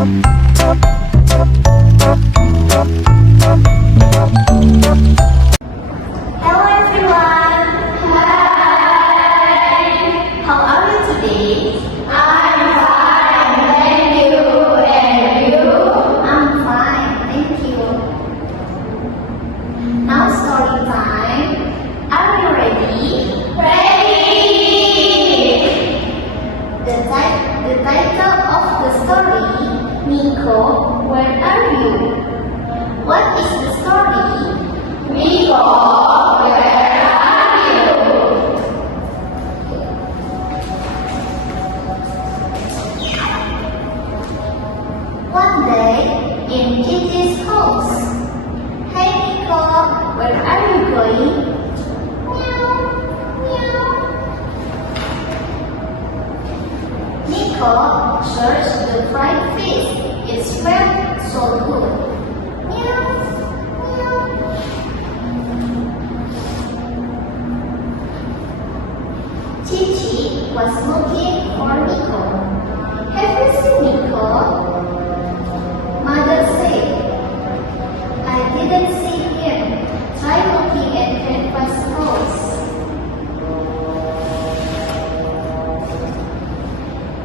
Hello everyone! Hi! How are you today? I'm fine, thank you. And you? I'm fine, thank you. Now story time. Are you ready? Ready! The title of the story, Nico, where are you? What is the story? Nico, where are you? One day, in Gigi's house. Hey Nico, where are you going? Meow, meow. Nico searched the fried fish. It smelled so good. Meow, meow. Chichi was looking for Nico. Have you seen Nico? Mother said, I didn't see him. Try looking at Grandpa's house.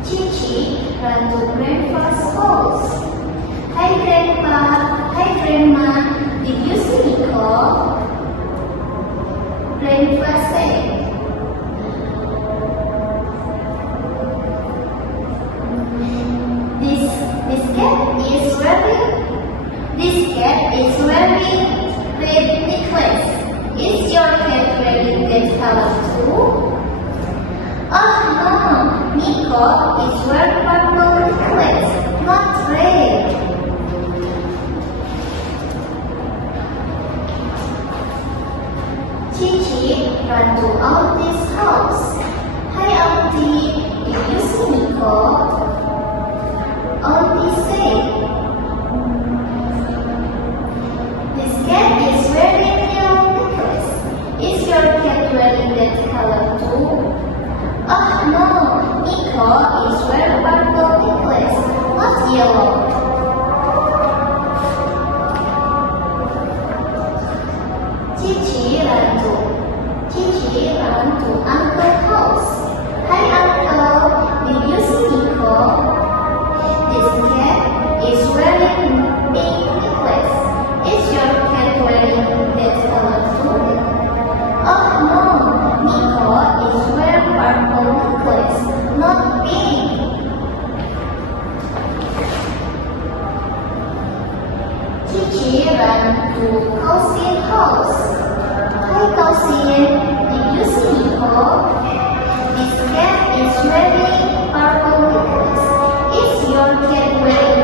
Chichi ran to Grandpa's house. Hi Grandpa, hi Grandma, did you see Nico? Grandpa said, This cat is wearing red necklace. Is your cat wearing that color too? Oh no, Nico is wearing purple necklace, not red. Chichi ran to Auntie's house. Hi Auntie, did you see Nico? Auntie said, this cat is wearing yellow necklace. Is your cat wearing that color too? Oh no, Nico is wearing purple necklace, not yellow. Chichi ran to Uncle's house. Hi Uncle, did you see Nico? This cat is wearing pink necklace. Is your cat wearing that color too? Oh no, Nico is wearing purple necklace, not pink. Chichi ran to Cousin's house. Hi Cousin, did you see Nico? This cat is wearing purple necklace. Is your cat wearing